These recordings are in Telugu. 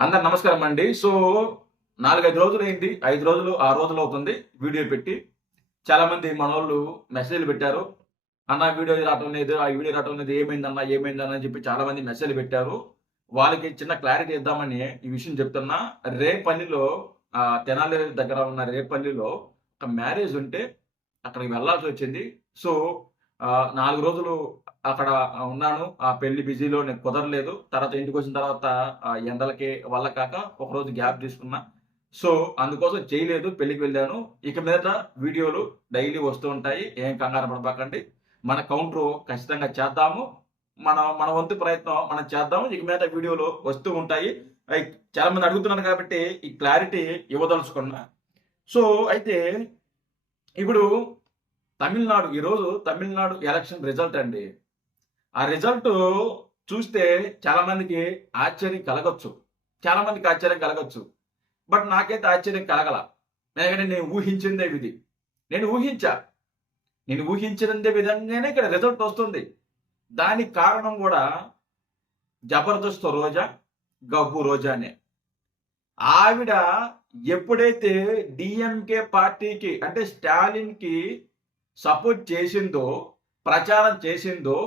అందరు నమస్కారం అండి. సో 4-5 రోజులు అయింది. 5 రోజులు 6 రోజులు అవుతుంది వీడియో పెట్టి. చాలా మంది మనోళ్ళు మెసేజ్‌లు పెట్టారు. అన్న వీడియో రావటం లేదు. ఆ వీడియో రావటం లేదు. ఏమైందన్న? ఏమైందన్న? అని చెప్పి చాలా మంది మెసేజ్‌లు పెట్టారు. వాళ్ళకి చిన్న క్లారిటీ ఇద్దామని ఈ విషయం చెప్తున్నా. రేపల్లిలో తెనాలి దగ్గర ఉన్న రేపల్లిలో ఒక మ్యారేజ్ ఉంటే అక్కడికి వెళ్ళాల్సొచ్చింది. సో 4 రోజులు అక్కడ ఉన్నాను. ఆ పెళ్లి బిజీలో నేను కుదరలేదు. తర్వాత ఇంటికొచ్చిన తర్వాత ఎండలకి వల్ల కాక ఒకరోజు గ్యాప్ తీసుకున్నా. సో, అందుకోసం చేయలేదు. పెళ్ళికి వెళ్ళాను. ఇక మీదట వీడియోలు డైలీ వస్తూ ఉంటాయి. ఏం కంగారు పడబాకండి. మన కౌంటరు ఖచ్చితంగా చేద్దాము. మన వంతు ప్రయత్నం మనం చేద్దాము. ఇక మీదట వీడియోలు వస్తూ ఉంటాయి. అయి చాలా మంది అడుగుతున్నారు కాబట్టి ఈ క్లారిటీ ఇవ్వదలుచుకున్నా. సో, అయితే ఇప్పుడు ఈరోజు తమిళనాడు ఎలక్షన్ రిజల్ట్ అండి. ఆ రిజల్ట్ చూస్తే చాలా మందికి ఆశ్చర్యం కలగొచ్చు. చాలా మందికి ఆశ్చర్యం కలగొచ్చు. బట్ నాకైతే ఆశ్చర్యం కలగల. ఎందుకంటే నేను ఊహించిందే ఇది. నేను ఊహించా. నేను ఊహించినందే విధంగానే ఇక్కడ రిజల్ట్ వస్తుంది. దానికి కారణం కూడా జబర్దస్త్ రోజా, గబ్బు రోజానే. ఆవిడ ఎప్పుడైతే డిఎంకే పార్టీకి అంటే స్టాలిన్‌కి సపోర్ట్ చేసిందో, ప్రచారం చేసిందో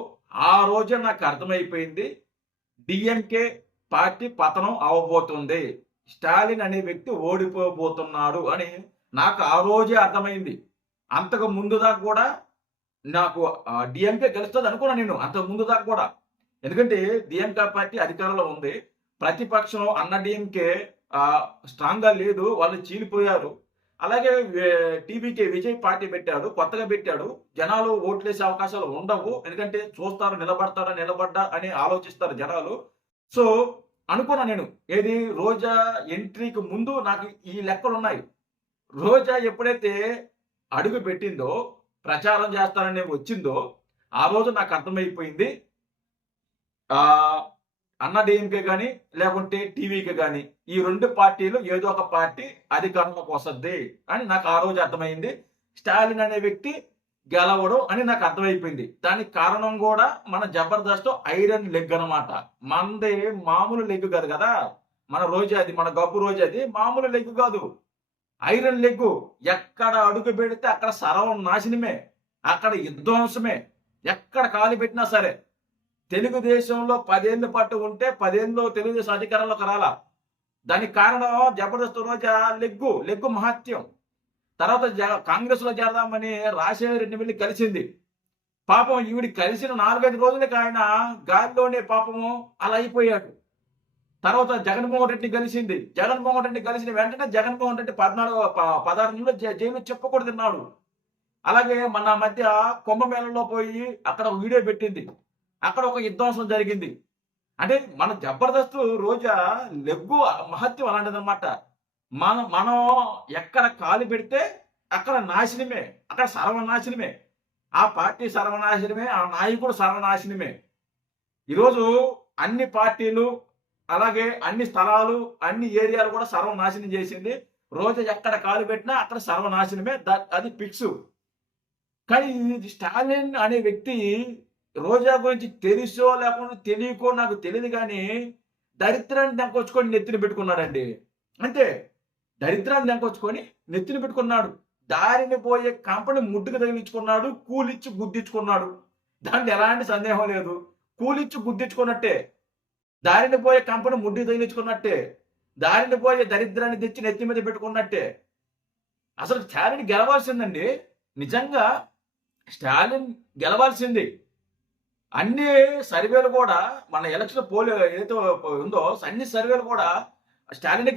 ఆ రోజే నాకు అర్థమైపోయింది. డిఎంకే పార్టీ పతనం అవ్వబోతుంది. స్టాలిన్ అనే వ్యక్తి ఓడిపోబోతున్నాడు అని నాకు ఆ రోజే అర్థమైంది. అంతకు ముందు దాకా కూడా నాకు డిఎంకే గెలుస్తది అనుకున్నా నేను. అంతకు ముందు దాకా కూడా. ఎందుకంటే డిఎంకే పార్టీ అధికారంలో ఉంది. ప్రతిపక్షం అన్న డిఎంకే స్ట్రాంగ్‌గా లేదు. వాళ్ళు చీలిపోయారు. అలాగే టీవీకే విజయ్ పార్టీ పెట్టాడు. కొత్తగా పెట్టాడు. జనాలు ఓట్లేసే అవకాశాలు ఉండవు. ఎందుకంటే చూస్తారు నిలబడ్డా అని ఆలోచిస్తారు జనాలు. సో, అనుకున్నా నేను. ఏది రోజా ఎంట్రీకి ముందు నాకు ఈ లెక్కలున్నాయి. రోజా ఎప్పుడైతే అడుగు పెట్టిందో, ప్రచారం చేస్తానని వచ్చిందో, ఆ రోజు నాకు అర్థమైపోయింది. ఆహ్, అన్నా డీఎంకే గాని, లేకుంటే టీవీకే గాని, ఈ 2 పార్టీలు ఏదో ఒక పార్టీ అధికారంలోకి వస్తది అని నాకు ఆ రోజు అర్థమైంది. స్టాలిన్ అనే వ్యక్తి గెలవడు అని నాకు అర్థమైపోయింది. దానికి కారణం గూడా మన జబర్దస్త్ ఐరన్ లెగ్ అన్నమాట. మనది మామూలు లెగ్ కాదు గదా! మన రోజాది, మన గబ్బు రోజాది మామూలు లెగ్ కాదు. Iron leg. ఎక్కడ అడుగు పెడితే అక్కడ సర్వనాశనమే. అక్కడ విధ్వంసమే. ఎక్కడ కాలు పెట్టినా సరే. తెలుగుదేశంలో 10 ఏళ్ల పాటు ఉంటే 10 ఏళ్ళు తెలుగుదేశం అధికారంలోకి రాలా. దానికి కారణం జబర్దస్త్ రోజా లెగ్గు మహత్యం. తర్వాత కాంగ్రెస్‌లో చేరదామని రాజశేఖర రెడ్డిని వెళ్లి కలిసింది. పాపం ఈవిడ కలిసిన 4, 5 రోజులకి ఆయన గాలిలోనే పాపము అలా అయిపోయాడు. తర్వాత జగన్మోహన్ రెడ్డిని కలిసింది. జగన్మోహన్ రెడ్డిని కలిసిన వెంటనే జగన్మోహన్ రెడ్డి 16 నెలలు జైలు చెప్పకూడదు తిన్నాడు. అలాగే మన మధ్య కుంభమేళలో పోయి అక్కడ ఒక వీడియో పెట్టింది. అక్కడ ఒక విధ్వంసం జరిగింది. అంటే మన జబర్దస్త్ రోజా లెగ్గు మహత్యం అలాంటిదన్నమాట. మనం ఎక్కడ కాలు పెడితే అక్కడ నాశనమే. అక్కడ సర్వనాశనమే. ఆ పార్టీ సర్వనాశనమే. ఆ నాయకుడు సర్వనాశనమే. ఈరోజు అన్ని పార్టీలు అలాగే అన్ని స్థలాలు, అన్ని ఏరియాలు కూడా సర్వనాశనం చేసింది. రోజా ఎక్కడ కాలు పెట్టినా అక్కడ సర్వనాశనమే. అది ఫిక్స్. కానీ స్టాలిన్ అనే వ్యక్తి రోజా గురించి తెలుసో లేకుండా తెలియకో నాకు తెలీదు గానీ, దరిద్రాన్ని దెంకొచ్చుకొని నెత్తిన పెట్టుకున్నాడండి. అంతే. దరిద్రాన్ని దెంకొచ్చుకొని నెత్తిన పెట్టుకున్నాడు. దారిన పోయే కంపని ముడ్డుకు తగిలించుకున్నాడు. కూలిచ్చి గుద్దించుకున్నాడు. దాంట్లో ఎలాంటి సందేహం లేదు. కూలిచ్చి గుద్దించుకున్నట్టే. దారిన పోయే కంపని ముడ్డుకు తగిలించుకున్నట్టే. దారిన పోయే దరిద్రాన్ని తెచ్చి నెత్తి మీద పెట్టుకున్నట్టే. అసలు స్టాలిన్ గెలవాల్సిందండి. నిజంగా స్టాలిన్ గెలవాల్సింది. అన్ని సర్వేలు కూడా మన ఎలక్షన్ ఏదైతే ఉందో అన్ని సర్వేలు కూడా స్టాలిన్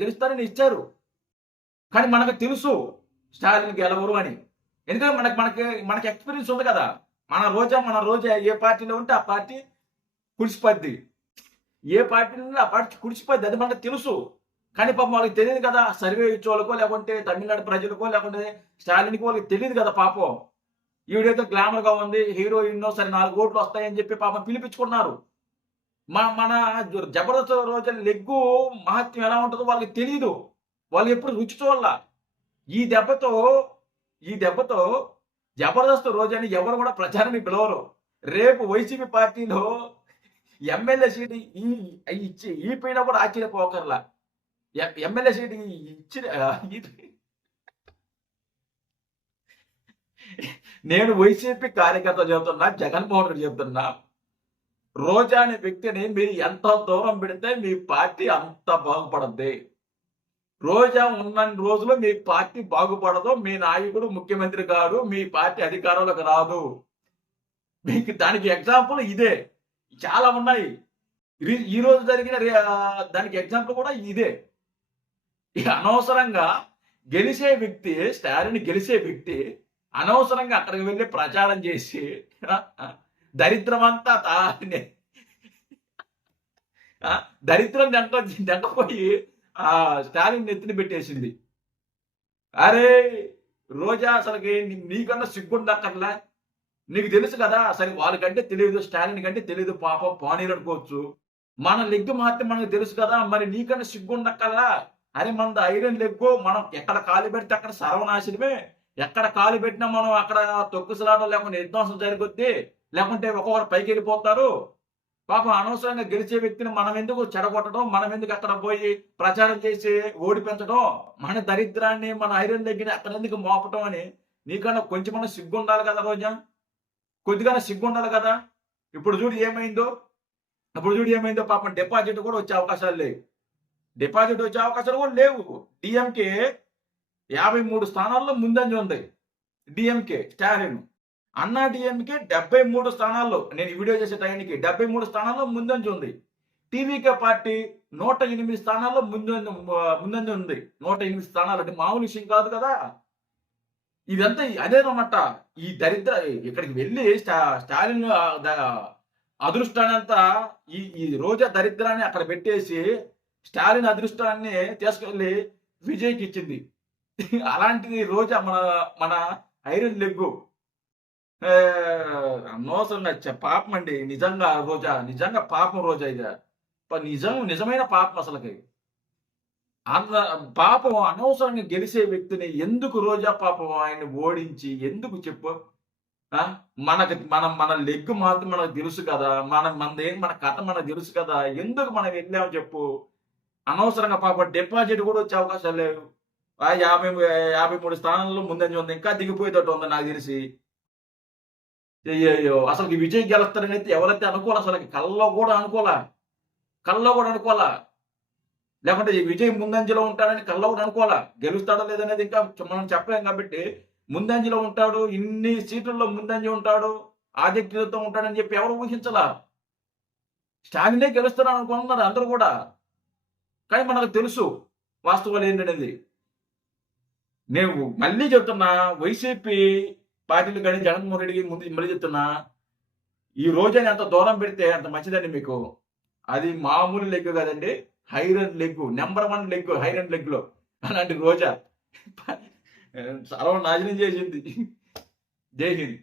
గెలుస్తారని ఇచ్చారు. కానీ మనకు తెలుసు స్టాలిన్ గెలవరు అని. ఎందుకంటే మనకి ఎక్స్పీరియన్స్ ఉంది కదా. మన రోజా ఏ పార్టీలో ఉంటే ఆ పార్టీ కుడిసిపోద్ది. ఏ పార్టీలో ఉంటే ఆ పార్టీ కుడిసిపోద్ది. అది మనకు తెలుసు. కానీ పాపం వాళ్ళకి తెలియదు కదా. సర్వే ఇచ్చేవాళ్ళకో లేకుంటే తమిళనాడు ప్రజలకో లేకుంటే స్టాలిన్‌కో వాళ్ళకి తెలియదు కదా పాపం. ఈవిడేదో గ్లామర్‌గా ఉంది. హీరోయిన్ సరే 4 ఓట్లు వస్తాయని చెప్పి పాపం పిలిపించుకున్నారు. మన జబర్దస్త్ రోజా లెగ్గు మహత్యం ఎలా ఉంటుందో వాళ్ళకి తెలీదు. వాళ్ళు ఎప్పుడు రుచి చూడలా. ఈ దెబ్బతో ఈ దెబ్బతో జబర్దస్త్ రోజాని ఎవరు కూడా ప్రచారానికి పిలవరు. రేపు వైసీపీ పార్టీలో ఎమ్మెల్యే సీటు ఇచ్చి ఈ పైన కూడా ఆశ్చర్యపోకర్లా. ఎమ్మెల్యే సీటు ఇచ్చిన నేను వైసీపీ కార్యకర్త చెబుతున్నా, జగన్మోహన్ రెడ్డి చెబుతున్నా, రోజా అనే వ్యక్తిని మీరు ఎంత దూరం పెడితే మీ పార్టీ అంత బాగుపడద్ది. రోజా ఉన్న రోజులు మీ పార్టీ బాగుపడదు, మీ నాయకుడు ముఖ్యమంత్రి కాడు, మీ పార్టీ అధికారంలోకి రాదు. మీకు దానికి ఎగ్జాంపుల్ ఇదే. చాలా ఉన్నాయి. ఈ రోజు జరిగిన దానికి ఎగ్జాంపుల్ కూడా ఇదే. అనవసరంగా గెలిచే వ్యక్తి, స్టాలిన్ గెలిచే వ్యక్తి అనవసరంగా అక్కడికి వెళ్ళి ప్రచారం చేసి దరిద్రమంతా దరిద్రం దెంకపోయి స్టాలిన్ నెత్తిని పెట్టేసింది. అరే రోజా అసలుకి నీకన్నా సిగ్గుండక్కర్లా. నీకు తెలుసు కదా, అసలు వాళ్ళకంటే తెలియదు, స్టాలిన్ కంటే తెలియదు, పాపం పానీలు అనుకోవచ్చు. మన లెగ్ మాత్రం మనకు తెలుసు కదా, మరి నీకన్నా సిగ్గుండక్కర్లా. అరే మనది ఐరన్ లెగ్గు, మనం ఎక్కడ కాలు పెడితే అక్కడ సర్వనాశనమే. ఎక్కడ కాలు పెట్టినా మనం అక్కడ తొక్కుసలాడడం, లేకుంటే విధ్వంసం జరుగుద్ది, లేకుంటే ఒక్కొక్కరు పైకి వెళ్ళిపోతారు. పాపం అనవసరంగా గెలిచే వ్యక్తిని మనం ఎందుకు చెడగొట్టడం, మనం ఎందుకు అక్కడ పోయి ప్రచారం చేసి ఓడిపించడం, మన దరిద్రాన్ని, మన ఐరన్ లెగ్ని అక్కడ ఎందుకు మోపటం అని నీకన్నా కొంచెమన్నా సిగ్గు ఉండాలి కదా రోజా, కొద్దిగానే సిగ్గు ఉండాలి కదా. ఇప్పుడు చూడు ఏమైందో, పాపం డిపాజిట్ కూడా వచ్చే అవకాశాలు లేవు. డిపాజిట్ వచ్చే అవకాశాలు కూడా లేవు. డిఎంకే 53 స్థానాల్లో ముందంజ ఉంది. డిఎంకే స్టాలిన్, అన్నా డిఎంకే 73 స్థానాల్లో, నేను ఈ వీడియో చేసే టైంకి 73 స్థానాల్లో ముందంజ ఉంది. టీవీకే పార్టీ 108 స్థానాల్లో ముందంజ ఉంది. 108 స్థానాలు అంటే మామూలు విషయం కాదు కదా. ఇదంతా అదేనమాట. ఈ దరిద్ర ఇక్కడికి వెళ్ళి స్టాలిన్ అదృష్టాన్ని అంతా ఈ రోజా దరిద్రాన్ని అక్కడ పెట్టేసి స్టాలిన్ అదృష్టాన్ని తీసుకెళ్ళి విజయ్కి ఇచ్చింది. అలాంటిది రోజా మన ఐరన్ లెగ్గు అనవసరంగా పాపం అండి. నిజంగా రోజా, నిజంగా పాపం రోజా. ఇది నిజమైన పాపం అసలుకి. పాపం అనవసరంగా గెలిచే వ్యక్తిని ఎందుకు రోజా పాపం ఆయన్ని ఓడించి ఎందుకు చెప్పు. మన లెగ్ మాత్రం మనకు తెలుసు కదా, మన కథ మనకు తెలుసు కదా, ఎందుకు మనం వెళ్ళాము చెప్పు. అనవసరంగా పాపం డిపాజిట్ కూడా వచ్చే అవకాశాలు లేవు. 53 స్థానాల్లో ముందంజ ఉంది, ఇంకా దిగిపోయేటట్టు ఉంది నాకు తెలిసి. అయ్యో అసలు విజయ్ గెలుస్తారని అయితే ఎవరైతే అనుకోలే, అసలు కళ్ళలో కూడా అనుకోలా. లేకుంటే విజయ్ ముందంజలో ఉంటాడని కళ్ళలో కూడా అనుకోవాలా. గెలుస్తాడో లేదనేది ఇంకా మనం చెప్పలేం కాబట్టి ముందంజలో ఉంటాడు, ఇన్ని సీట్లలో ముందంజ ఉంటాడు, ఆధిక్యతతో ఉంటాడని చెప్పి ఎవరు ఊహించలా. స్టాలినే గెలుస్తారని అనుకుంటున్నారు అందరూ కూడా. కానీ మనకు తెలుసు వాస్తవాలు ఏంటనేది. నేను మళ్ళీ చెప్తున్నా, వైసీపీ పార్టీలు కానీ జగన్మోహన్ రెడ్డికి ముందు మళ్ళీ చెప్తున్నా, ఈ రోజని అంత దూరం పెడితే అంత మంచిదండి మీకు. అది మామూలు లెగ్ కదండి, iron leg, number 1 leg iron leg లో. అలాంటి రోజా సర్వనాశనం చేసింది. జై హింద్.